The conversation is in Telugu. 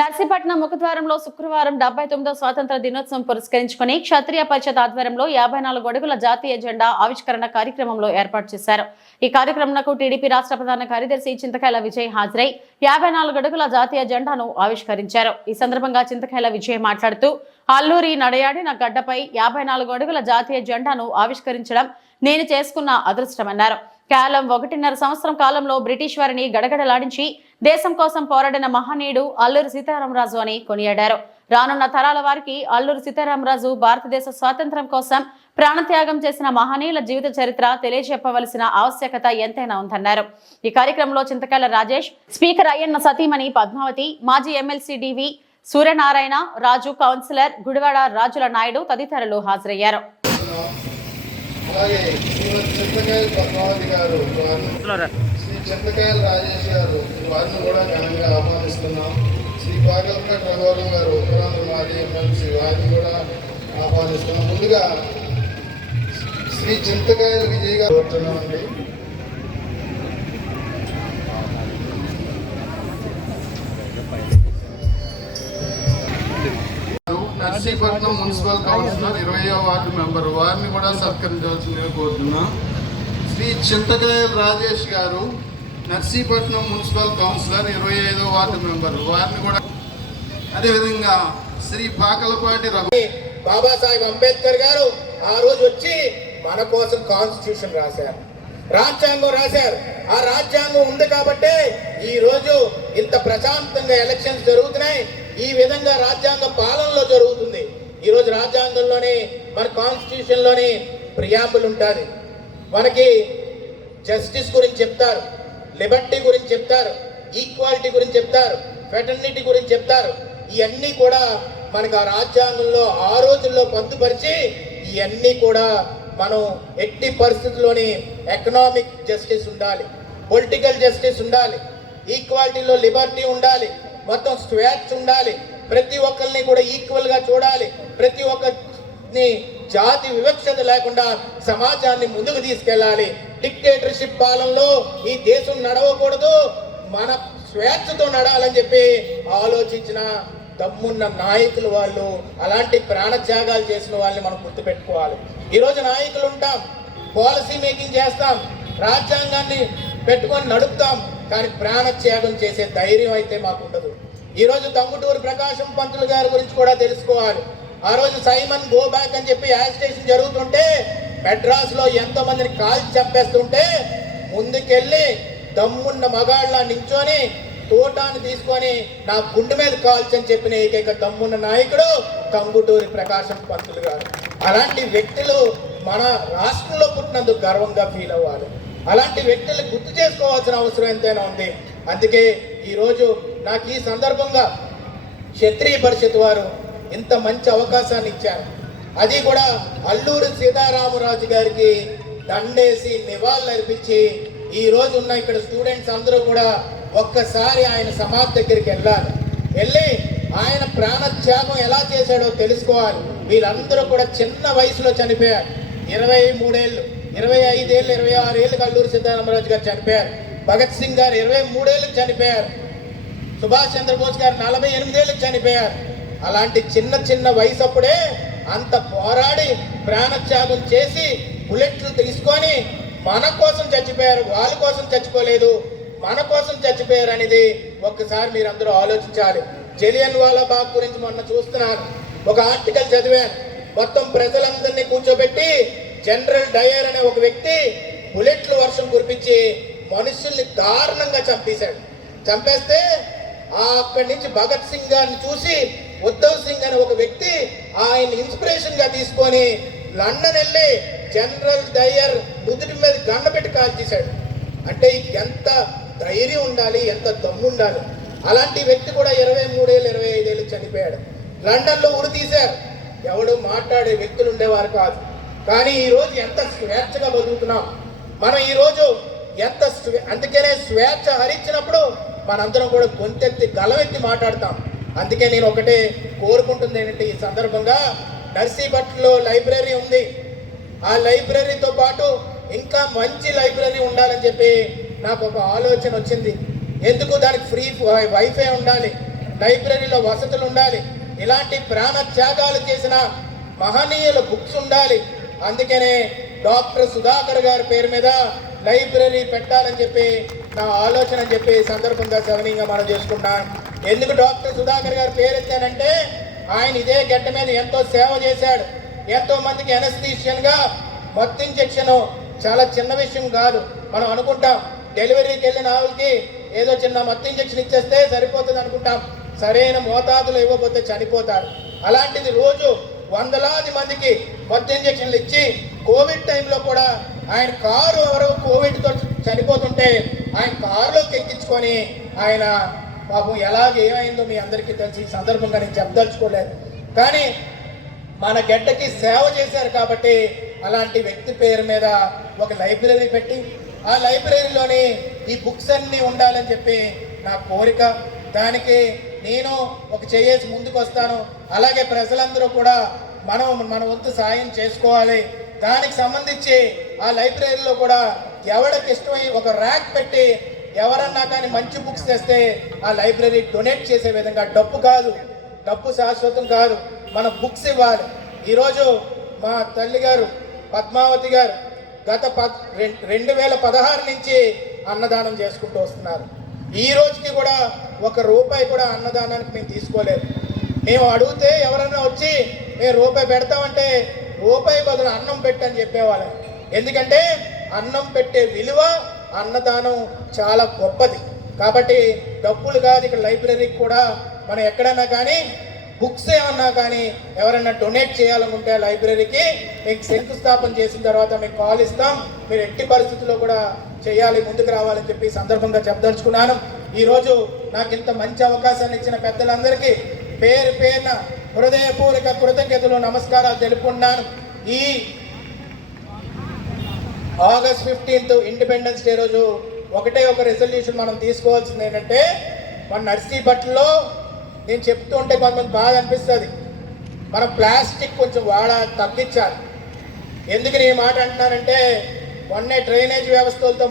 నర్సీపట్నం ముఖద్వారంలో శుక్రవారం 79వ స్వాతంత్ర దినోత్సవం పురస్కరించుకుని క్షత్రియ పరిషత్ ఆధ్వర్యంలో 54 అడుగుల జాతీయ జెండా ఆవిష్కరణ కార్యక్రమంలో ఏర్పాటు చేశారు. ఈ కార్యక్రమంలో టీడీపీ రాష్ట్ర ప్రధాన కార్యదర్శి చింతకాయల విజయ్ హాజరై 54 అడుగుల జాతీయ జెండాను ఆవిష్కరించారు. ఈ సందర్భంగా చింతకాయల విజయ్ మాట్లాడుతూ అల్లూరి నడయాడిన గడ్డపై 54 అడుగుల జాతీయ జెండాను ఆవిష్కరించడం నేను చేసుకున్న అదృష్టమన్నారు. కేవలం 1.5 సంవత్సరం కాలంలో బ్రిటిష్ వారిని గడగడలాడించి దేశం కోసం పోరాడిన మహనీయుడు అల్లూరి సీతారామరాజు అని కొనియాడారు. రానున్న తరాల వారికి అల్లూరి సీతారామరాజు భారతదేశ స్వాతంత్ర్యం కోసం ప్రాణత్యాగం చేసిన మహనీయుల జీవిత చరిత్ర తెలియజెప్పవలసిన ఆవశ్యకత ఎంతైనా ఉందన్నారు. ఈ కార్యక్రమంలో చింతకాయల రాజేష్, స్పీకర్ అయ్యన్న సతీమణి పద్మావతి, మాజీ ఎమ్మెల్సీ డివి సూర్యనారాయణ, రాజు, కౌన్సిలర్ గుడివాడ రాజుల నాయుడు తదితరులు హాజరయ్యారు. అలాగే శ్రీమతి చింతకాయల పద్మావతి గారు, శ్రీ చింతకాయల రాజేష్ గారు, వారిని కూడా ఘనంగా ఆహ్వానిస్తున్నాం. శ్రీ పాగల్పట్ రఘువరం గారు, ఉత్తరాంధ్ర మాజీ ఎమ్మెల్సీ, వారిని కూడా ఆహ్వానిస్తున్నాం. ముందుగా శ్రీ చింతకాయల విజయ్ గారు కోరుతున్నామండి. నర్సీపట్నం మున్సిపల్ కౌన్సిలర్ 20వ వార్డు మెంబర్, వారిని కూడా సత్కరించాల్సిందిగా కోరుతున్నాం. శ్రీ చింతకాయల రాజేష్ గారు, నర్సీపట్నం మున్సిపల్ కౌన్సిలర్ 25వ వార్డు మెంబర్, వారిని కూడా. అదేవిధంగా శ్రీ పాకలపాటి బాబాసాహెబ్ అంబేద్కర్ గారు ఆ రోజు వచ్చి మన కోసం కాన్స్టిట్యూషన్ రాశారు, రాజ్యాంగం రాశారు. ఆ రాజ్యాంగం ఉంది కాబట్టే ఈ రోజు ఇంత ప్రశాంతంగా ఎలక్షన్స్ జరుగుతున్నాయి. ఈ విధంగా రాజ్యాంగ పాలనలో జరుగుతుంది. ఈరోజు రాజ్యాంగంలోనే మన కాన్స్టిట్యూషన్లోనే ప్రియాంబుల్ ఉంటుంది. మనకి జస్టిస్ గురించి చెప్తారు, లిబర్టీ గురించి చెప్తారు, ఈక్వాలిటీ గురించి చెప్తారు, ఫెటర్నిటీ గురించి చెప్తారు. ఇవన్నీ కూడా మనకు ఆ రాజ్యాంగంలో ఆ రోజుల్లో పొందుపరిచి ఇవన్నీ కూడా మనం ఎట్టి పరిస్థితుల్లోని ఎకనామిక్ జస్టిస్ ఉండాలి, పొలిటికల్ జస్టిస్ ఉండాలి, ఈక్వాలిటీలో లిబర్టీ ఉండాలి, మొత్తం స్వేచ్ఛ ఉండాలి, ప్రతి ఒక్కరిని కూడా ఈక్వల్గా చూడాలి, ప్రతి ఒక్కరిని జాతి వివక్షత లేకుండా సమాజాన్ని ముందుకు తీసుకెళ్ళాలి. డిక్టేటర్షిప్ పాలనలో ఈ దేశం నడవకూడదు, మన స్వేచ్ఛతో నడాలని చెప్పి ఆలోచించిన దమ్మున్న నాయకులు వాళ్ళు. అలాంటి ప్రాణత్యాగాలు చేసిన వాళ్ళని మనం గుర్తుపెట్టుకోవాలి. ఈరోజు నాయకులు ఉంటాం, పాలసీ మేకింగ్ చేస్తాం, రాజ్యాంగాన్ని పెట్టుకొని నడుపుతాం, కానీ ప్రాణత్యాగం చేసే ధైర్యం అయితే మాకు ఉండదు. ఈరోజు తంగుటూరు ప్రకాశం పంతులు గారి గురించి కూడా తెలుసుకోవాలి. ఆ రోజు సైమన్ గో బ్యాక్ అని చెప్పి యాజిటేషన్ జరుగుతుంటే మెడ్రాస్లో ఎంతో మందిని కాల్చి చంపేస్తుంటే ముందుకెళ్ళి దమ్మున్న మగాళ్ళ నించొని తోటాన్ని తీసుకొని నా గుండె మీద కాల్చని చెప్పిన ఏకైక దమ్మున్న నాయకుడు తంగుటూరి ప్రకాశం పంతులు గారు. అలాంటి వ్యక్తులు మన రాష్ట్రంలో పుట్టినందుకు గర్వంగా ఫీల్ అవ్వాలి. అలాంటి వ్యక్తుల్ని గుర్తు చేసుకోవాల్సిన అవసరం ఎంతైనా ఉంది. అందుకే ఈరోజు నాకు ఈ సందర్భంగా క్షత్రియ పరిషత్ వారు ఇంత మంచి అవకాశాన్ని ఇచ్చారు. అది కూడా అల్లూరి సీతారామరాజు గారికి దండేసి నివాళులు అర్పించి ఈ రోజు ఉన్న ఇక్కడ స్టూడెంట్స్ అందరూ కూడా ఒక్కసారి ఆయన సమాధి దగ్గరికి వెళ్ళి ఆయన ప్రాణత్యాగం ఎలా చేశాడో తెలుసుకోవాలి. వీళ్ళందరూ కూడా చిన్న వయసులో చనిపోయారు. 23 ఏళ్ళు, 25 ఏళ్ళు, 26 ఏళ్ళకి అల్లూరి సీతారామరాజు గారు చనిపోయారు. భగత్ సింగ్ గారు 23 ఏళ్ళకి చనిపోయారు. సుభాష్ చంద్రబోస్ గారు 48 ఏళ్ళకి చనిపోయారు. అలాంటి చిన్న చిన్న వయసు అప్పుడే అంత పోరాడి ప్రాణత్యాగం చేసి బుల్లెట్లు తీసుకొని మన కోసం చచ్చిపోయారు. వాళ్ళ కోసం చచ్చిపోలేదు, మన కోసం చచ్చిపోయారు అనేది ఒక్కసారి మీరు అందరూ ఆలోచించాలి. జలియన్ వాలా బాగ్ గురించి మొన్న చూస్తున్నాను, ఒక ఆర్టికల్ చదివాను. మొత్తం ప్రజలందరినీ కూర్చోబెట్టి జనరల్ డయర్ అనే ఒక వ్యక్తి బుల్లెట్లు వర్షం కురిపించి మనుషుల్ని దారుణంగా చంపేస్తే అక్కడి నుంచి భగత్ సింగ్ గారిని చూసి ఉద్ధవ్ సింగ్ అనే ఒక వ్యక్తి ఆయన ఇన్స్పిరేషన్ గా తీసుకొని లండన్ వెళ్ళి జనరల్ డయర్ నుదుటి మీద గండ పెట్టి కాల్చేశాడు. అంటే ఎంత ధైర్యం ఉండాలి, ఎంత దమ్ము ఉండాలి. అలాంటి వ్యక్తి కూడా 23 ఏళ్ళు, 25 ఏళ్ళు చనిపోయాడు. లండన్లో ఉరి తీశారు. ఎవడు మాట్లాడే వ్యక్తులు ఉండేవారు కాదు. కానీ ఈరోజు ఎంత స్వేచ్ఛగా బతుకుతున్నాం మనం. ఈరోజు ఎంత అందుకనే స్వేచ్ఛ హరించినప్పుడు మనందరం కూడా గొంతెత్తి గలమెత్తి మాట్లాడతాం. అందుకే నేను ఒకటే కోరుకుంటుంది ఏంటంటే, ఈ సందర్భంగా నర్సీపట్నంలో లైబ్రరీ ఉంది. ఆ లైబ్రరీతో పాటు ఇంకా మంచి లైబ్రరీ ఉండాలని చెప్పి నాకు ఒక ఆలోచన వచ్చింది. ఎందుకు దానికి ఫ్రీ వైఫై ఉండాలి, లైబ్రరీలో వసతులు ఉండాలి, ఇలాంటి ప్రాణ త్యాగాలు చేసిన మహనీయుల బుక్స్ ఉండాలి. అందుకనే డాక్టర్ సుధాకర్ గారి పేరు మీద లైబ్రరీ పెట్టాలని చెప్పి నా ఆలోచన అని చెప్పి సందర్భంగా సవనీయంగా మనం చేసుకుంటాం. ఎందుకు డాక్టర్ సుధాకర్ గారి పేరు ఎత్తానంటే ఆయన ఇదే గడ్డ మీద ఎంతో సేవ చేశాడు. ఎంతో మందికి ఎనస్థీషియన్గా మత్తు ఇంజెక్షన్ చాలా చిన్న విషయం కాదు. మనం అనుకుంటాం డెలివరీకి వెళ్ళిన ఆవులకి ఏదో చిన్న మత్తు ఇంజెక్షన్ ఇచ్చేస్తే సరిపోతుంది అనుకుంటాం. సరైన మోతాదులు ఇవ్వకపోతే చనిపోతారు. అలాంటిది రోజు వందలాది మందికి మత్తు ఇంజెక్షన్లు ఇచ్చి కోవిడ్ టైంలో కూడా ఆయన కారు ఎవరో కోవిడ్తో చనిపోతుంటే ఆయన కారులోకి ఎక్కించుకొని ఆయన పాపం ఏమైందో మీ అందరికీ తెలిసి ఈ సందర్భంగా నేను చెప్పదలుచుకోలేదు. కానీ మన గడ్డకి సేవ చేశారు కాబట్టి అలాంటి వ్యక్తి పేరు మీద ఒక లైబ్రరీ పెట్టి ఆ లైబ్రరీలోని ఈ బుక్స్ అన్నీ ఉండాలని చెప్పి నా కోరిక. దానికి నేను ఒక చేసి ముందుకు వస్తాను. అలాగే ప్రజలందరూ కూడా మన వంతు సాయం చేసుకోవాలి. దానికి సంబంధించి ఆ లైబ్రరీలో కూడా ఎవరికి ఇష్టమై ఒక ర్యాక్ పెట్టి ఎవరన్నా కానీ మంచి బుక్స్ తెస్తే ఆ లైబ్రరీ డొనేట్ చేసే విధంగా, డబ్బు కాదు, డబ్బు శాశ్వతం కాదు, మన బుక్స్ ఇవ్వాలి. ఈరోజు మా తల్లి గారు పద్మావతి గారు గత 2016 నుంచి అన్నదానం చేసుకుంటూ వస్తున్నారు. ఈ రోజుకి కూడా ₹1 కూడా అన్నదానానికి మేము తీసుకోలేదు. మేము అడిగితే ఎవరన్నా వచ్చి మేము ₹1 పెడతామంటే ₹1 బదులు అన్నం పెట్టని చెప్పేవాళ్ళం. ఎందుకంటే అన్నం పెట్టే విలువ, అన్నదానం చాలా గొప్పది. కాబట్టి డబ్బులు కాదు, ఇక్కడ లైబ్రరీకి కూడా మనం ఎక్కడన్నా కానీ బుక్స్ ఏమన్నా కానీ ఎవరైనా డొనేట్ చేయాలనుకుంటే లైబ్రరీకి మీకు శంకుస్థాపన చేసిన తర్వాత మీకు కాల్ ఇస్తాం. మీరు ఎట్టి పరిస్థితుల్లో కూడా చేయాలి, ముందుకు రావాలని చెప్పి సందర్భంగా చెప్పదలుచుకున్నాను. ఈరోజు నాకు ఇంత మంచి అవకాశాన్ని ఇచ్చిన పెద్దలందరికీ పేరు పేరున హృదయపూర్వక కృతజ్ఞతలు, నమస్కారాలు తెలుపుకున్నాను. ఈ ఆగస్ట్ 15 ఇండిపెండెన్స్ డే రోజు ఒకటే ఒక రెజల్యూషన్ మనం తీసుకోవాల్సింది ఏంటంటే, మన నర్సీపట్నంలో నేను చెప్తూ ఉంటే కొంతమంది బాగా అనిపిస్తుంది, మనం ప్లాస్టిక్ కొంచెం తగ్గించాలి. ఎందుకు నేను మాట అంటున్నానంటే మొన్నే డ్రైనేజ్ వ్యవస్థలతో